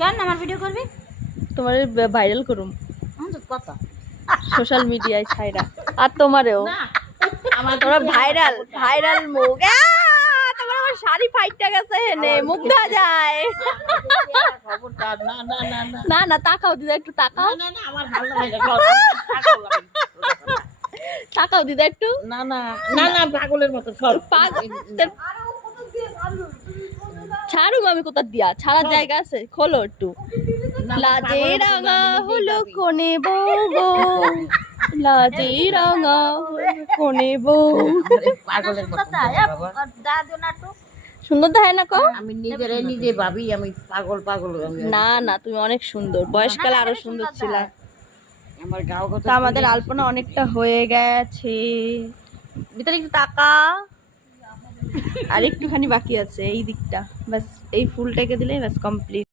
কেন আমার ভিডিও করবি? তোমার ভাইরাল করুম কথা সোশ্যাল মিডিয়ায় ছাইরা, আর তোমারেও তোমরা ভাইরাল ভাইরাল মুখ। তোমার আমার শাড়ি ফাইটটা গেছে হেনে, মুখ ধা যায়। না না তাকাও দিদা, একটু তাকাও, তাকাও দিদা একটু। না না না না পাগলের মতো সর। ছাড়ুম আমি কোথা দিয়া, ছাড়ার জায়গা আছে, খোলো একটু। লাজে রাঙা হলো কোনে বউ গো, লাজে রাঙা হলো কোনে বউ। পাগলের মতো সুন্দর দেখায় না কো? আমি নিজে ভাবি আমি পাগল পাগল। না না তুমি অনেক সুন্দর, বয়সকালে আরো সুন্দর ছিলা। আমার গাও তা আমাদের আলপনা অনেকটা হয়ে গেছে, ভিতরে একটু তাকা, আর একটুখানি বাকি আছে এই দিকটা, ব্যাস এই ফুলটাকে দিলেই ব্যাস কমপ্লিট।